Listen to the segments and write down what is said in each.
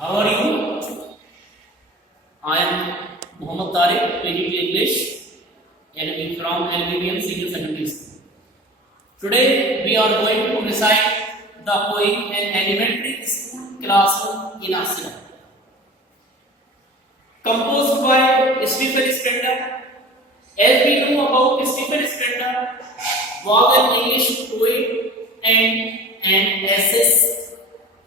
How are you? I am Muhammad Tariq, PGT English, and from LBBM Senior Secondary School. Today we are going to recite the poem in elementary school classroom in Asira, composed by Stephen Spender. As we know about Stephen Spender, was an English poet and essayist.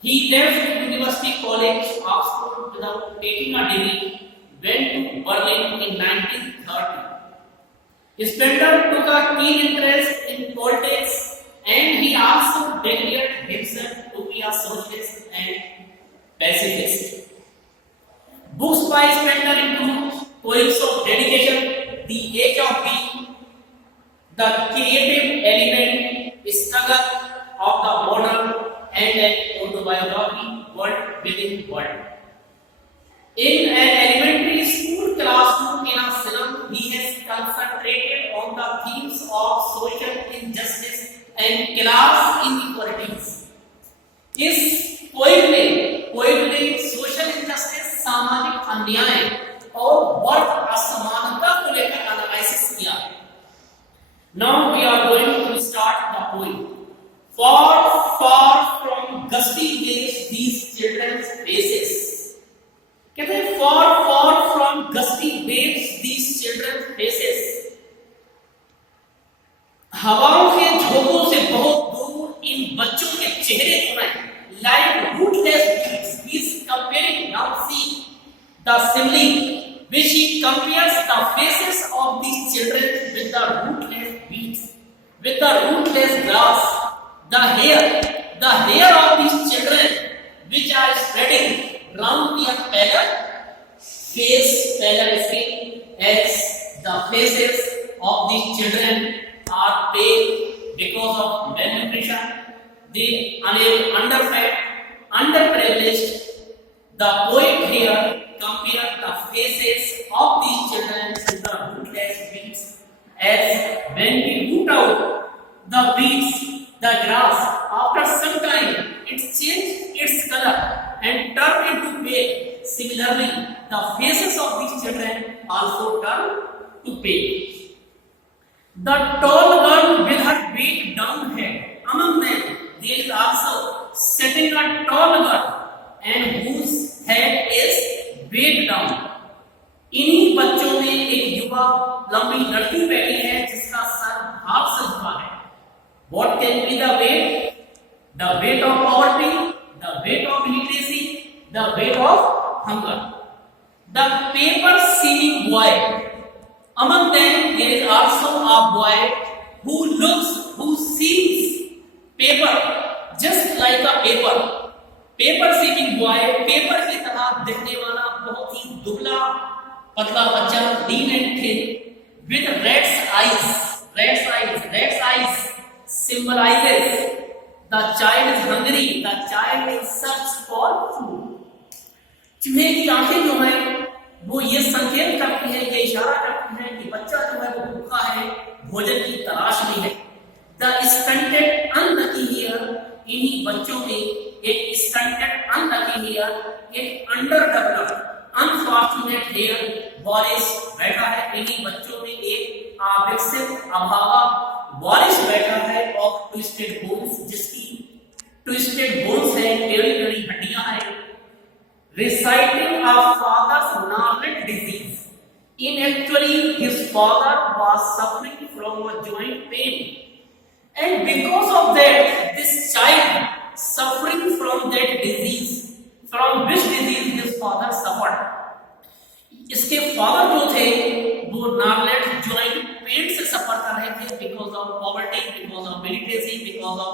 He left University College Oxford without taking a degree, went to Berlin in 1930. Spender took a keen interest in politics and he also declared himself to be a socialist and pacifist. Books by Spender include Poems of Dedication, The Age of Being, The Creative Element, Struggle of the Modern, and an autobiography, World Within World. In an elementary school classroom in Assam, he has concentrated on the themes of social injustice and class inequalities. इस poem ने social injustice, सामाजिक अन्याय और वर्ग असमानता को लेकर analysis किया. Now we are going to start the poem. Far from gusty days these children's faces. कहते हैं far from gusty days these children's faces. हवाओं के झोंकों से बहुत दूर इन बच्चों के चेहरे जो हैं, like rootless weeds comparing. Now see the simile which he compares the faces of these children with the rootless weeds, with the rootless grass. The hair of these children which are spreading round their pallid skin, as the faces of these children are pale because of malnutrition. They are underfed, underprivileged. The poet here compares the faces of these children to the rootless weeds, as when we root out the weeds, the grass, after some time, it changes its color and turns into pale. Similarly, the faces of these children also turn to pale. The tall girl with her weighed down head. Among them, there is also sitting a tall girl and whose head is weighed down. इन्हीं बच्चों में एक युवा लंबी लड़की बैठी है जिसका सर भाग से झुका है. What can be the weight? The weight of poverty, the weight of illiteracy, the weight of hunger. The paper-seeming boy. Among them, there is also a boy who sees paper just like a paper. Paper-seeming boy, paper की तरह दिखने वाला बहुत ही दुबला पतला बच्चा, lean and thin, with rat's eyes. Symbolizes the child is hungry, the child is search for food. चूहे की आंखें जो है वो ये संकेत करती है, ये इशारा करती है कि बच्चा जो है वो भूखा है, भोजन की तलाश में है. The stunted unlucky here, इन्हीं बच्चों में एक stunted unlucky here, एक underdeveloped unfortunate here वारिस बैठा है. इन्हीं बच्चों में एक अविकसित अभागा वारिस बैठा है ऑफ ट्विस्टेड बोन्स, जिसकी ट्विस्टेड बोन्स है, टेढ़ी हड्डियां हैं. Reciting a father's gnarled disease. In actually, his father was suffering from a joint pain, and because of that, this child suffering from that disease, from which disease his father suffered. इसके father जो थे वो नार्लेट joint pain से सफर कर रहे थे because of poverty, because of illiteracy, because of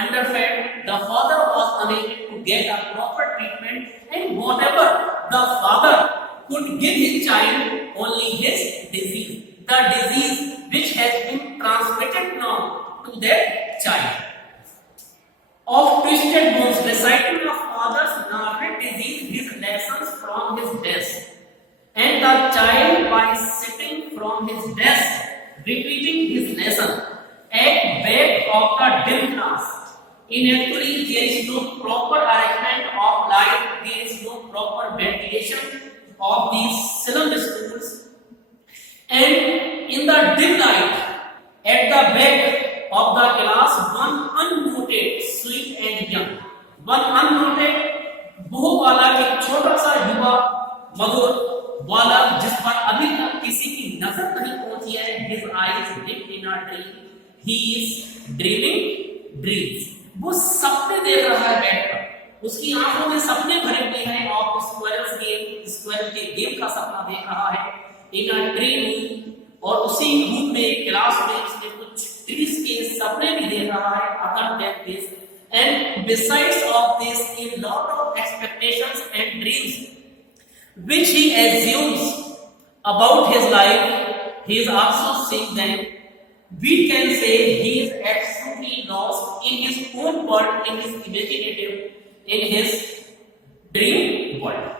underfed. The father was unable to get a proper treatment, and whatever the father could give his child, only his disease, the disease which has been transmitted now to that child. Of twisted bones, reciting of father's gnarled disease, his lessons from his desk. And the child, by sitting from his desk, repeating his lesson at back of the dim class. In actually, there is no proper arrangement of light, there is no education of these slum schools, and in the dim light at the back of the class, one unnoted, sweet and young, one unnoted, वो बालक, एक छोटा सा युवा मधुर बालक जिस पर अभी तक किसी की नजर नहीं पहुंची है. His eyes dipped in a dream. He is dreaming dreams. वो सपने देख रहा है बैठकर. उसकी आंखों में सपने भरे हुए हैं और स्क्वायर्स गेम, स्क्वायर के गेम का सपना देख रहा है. इन अ ड्रीम, और उसी रूम में, क्लास में उसने कुछ ट्रीज के सपने भी देख रहा है. Other than this, and besides of this, a lot of expectations and dreams which he assumes about his life, he is also seeing them. We can say he is absolutely lost in his own world, in his imaginative, in his dream world.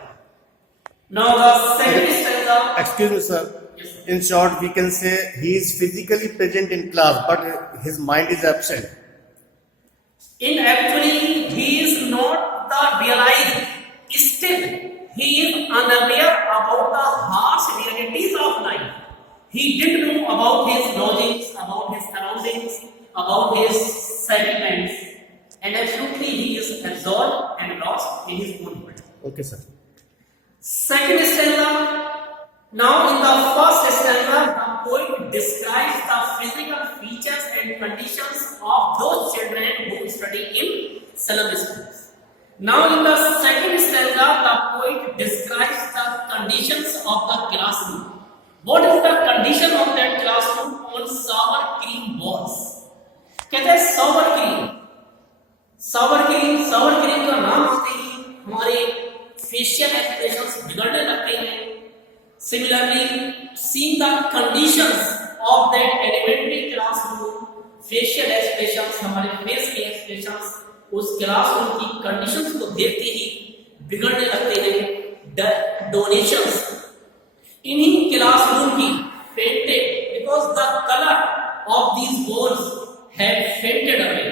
Now the second stanza. Excuse me, sir. Yes. In short, we can say he is physically present in class, but his mind is absent. In actually, he is not the realized. Still, he is unaware about the harsh realities of life. He didn't know about his lodgings, about his surroundings, about his settlements, and absolutely he is absorbed and lost in his own world. Okay, sir. Second stanza. Now, in the first stanza, the poet describes the physical features and conditions of those children who study in slum schools. Now, in the second stanza, the poet describes the conditions of the classroom. What is the condition of that classroom on sour cream walls? कहते हैं sour cream. sour cream का नाम आते ही हमारे facial expressions बिगड़ने लगते हैं. Similarly, seeing the conditions of that elementary classroom, facial expressions, हमारे face के expressions, उस classroom की conditions को देखते ही बिगड़ने लगते हैं. Donations, इन्हीं classroom की fainted, because the color of these walls had faded away.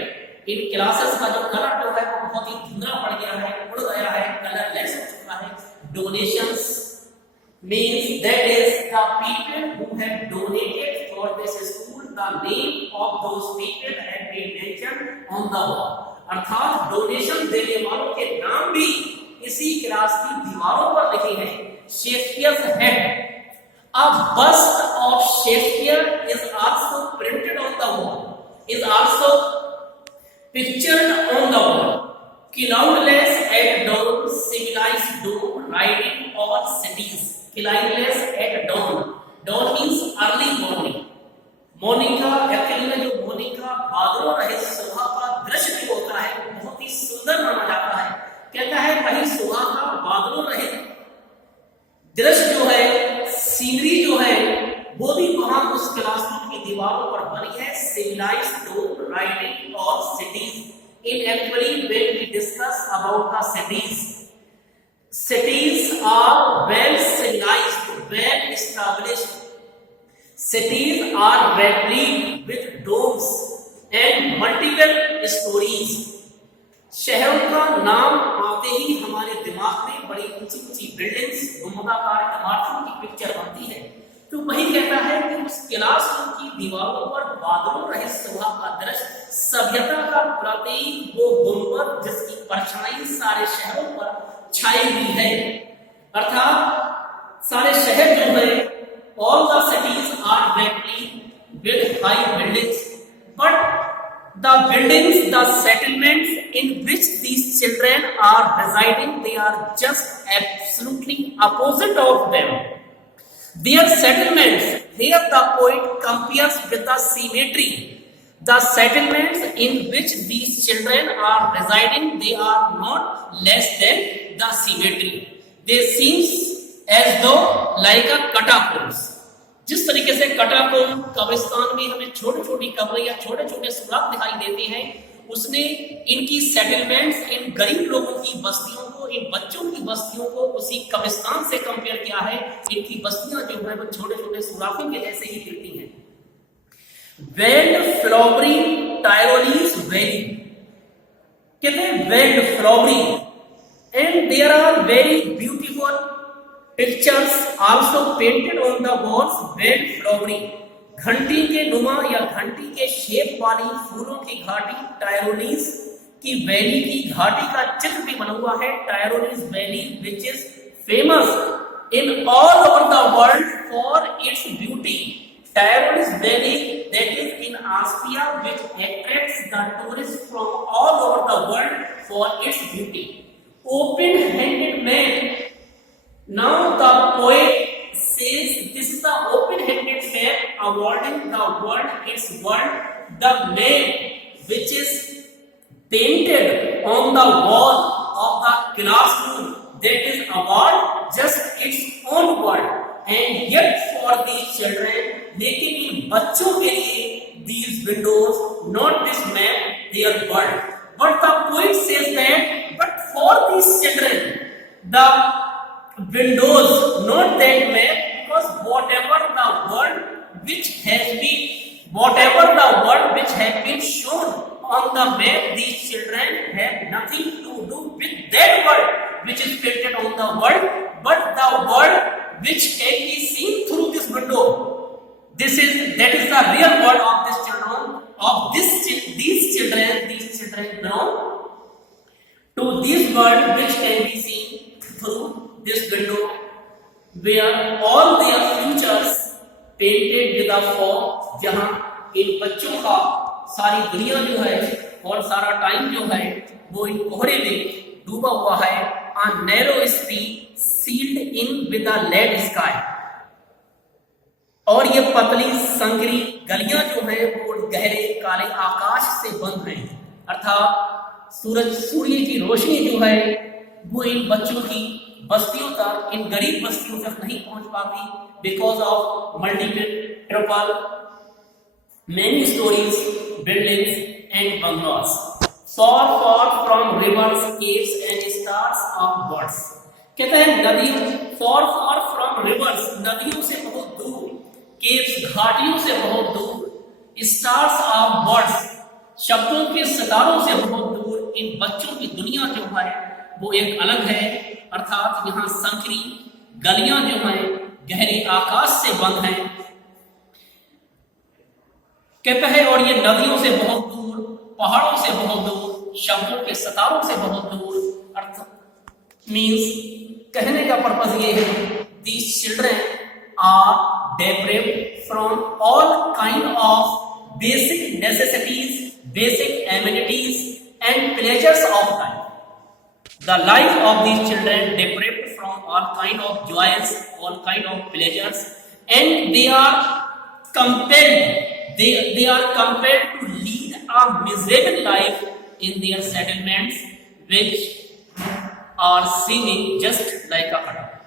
In classes का जो color जो है वो बहुत ही धुंधला पड़ गया है, उड़ गया है, colorless हो चुका है. Donations means that is the people who have donated for this school, the name of those people have been mentioned on the wall. अर्थात डोनेशन देने वालों के नाम भी इसी क्लास की दीवारों पर लिखे हैं. Shakespeare's head, a bust of Shakespeare is also printed on the wall, is also pictured on the wall. Cloudless at dawn, civilized dawn, riding all cities. Cloudless at dawn. Dawn means early morning. Morning का actually में जो morning का बादलों रहित सुबह का दृश्य भी होता है वो बहुत ही सुंदर माना जाता है. कहता है वही सुबह का बादलों रहित दृश्य जो है, सीनरी जो है, वो भी वहां उस क्लासरूम की दीवारों पर बनी है. Civilised dome riding all cities. In actually when we discuss about the cities are well civilized, well established. Cities are replete with domes and multiple stories. शहरों का नाम आते ही हमारे दिमाग में बड़ी ऊंची ऊंची बिल्डिंग्स, घुमताकार इमारतों की पिक्चर बनती है. तो वही कहता है कि उस क्लासरूम की दीवारों पर बादलों रहित सुबह का दृश्य, सभ्यता का प्रतीक, वो गुंबद जिसकी परछाई सारे शहरों पर छाई हुई है. अर्थात सारे शहर जो है, all the cities are replete with high buildings, but the buildings, the settlements in which these children are residing, they are just absolutely opposite of them. Their settlements, here the poet compares with the symmetry. The settlements in which these children are residing, they are not less than the symmetry. They seems as though like a catacombs. जिस तरीके से कटाकोम कब्रिस्तान में हमें छोटी छोटी कब्रें या छोटे छोटे सुराख दिखाई देते हैं, उसने इनकी सेटलमेंट्स, इन गरीब लोगों की बस्तियों को, इन बच्चों की बस्तियों को उसी कब्रिस्तान से कंपेयर किया है. इनकी बस्तियां जो है वो छोटे छोटे सुराखों के जैसे ही दिखती हैं. वेल्ड फ्लॉवरी टायरोलीज वैली, कहते हैं weld फ्लॉवरी, And there are very beautiful pictures also painted on the walls. Bell flowery, घंटी के नुमा या घंटी के शेप वाली फूलों की घाटी टायरोनीज की वैली की घाटी का चित्र भी बना हुआ है. टायरोनीज valley which is famous in all over the world for its beauty. Tyrolean Valley that is in Austria which attracts the tourists from all over the world for its beauty. Open-handed man. Now the poet says this is the open-handed man awarding the world its world. The man which is painted on the wall of the classroom, that is award just its own word. And yet for these children, लेकिन इन बच्चों के लिए these windows, not this man, their world. But the poet says that, but for these children, the windows, not that man, because whatever the word which has been shown on the map, these children have nothing to do with that word which is painted on the wall, but the word which can be seen through this window. That is the real word of these children. These children belong to this world which can be seen through this window, where all their futures painted with a fog. जहां इन बच्चों का सारी दुनिया जो है और सारा time जो है वो इन कोहरे में डूबा हुआ है. A narrow street sealed in with a lead sky. और ये पतली संकरी गलियां जो है वो गहरे काले आकाश से बंद हैं. अर्थात सूर्य की रोशनी जो है वो इन बच्चों की बस्तियों तक, इन गरीब बस्तियों तक नहीं पहुंच पाती, because of multiple triple many stories, buildings and bungalows. Far from rivers, caves and stars of birds. कहते हैं नदियों, far from rivers, नदियों से बहुत दूर, caves, घाटियों से बहुत दूर, stars of birds, शब्दों के सितारों से बहुत दूर इन बच्चों की दुनिया जो है वो एक अलग है. अर्थात यहाँ संकरी गलियां जो हैं गहरे आकाश से बंद हैं, कहते हैं, और ये नदियों से बहुत दूर, पहाड़ों से बहुत दूर, शब्दों के सितारों से बहुत दूर. अर्थ मीन्स कहने का पर्पस ये है, these children are deprived from all kind of basic necessities, basic amenities and pleasures of life. The life of these children deprived from all kind of joys, all kind of pleasures, and they are compelled to lead a miserable life in their settlements, which are seeming just like a hut.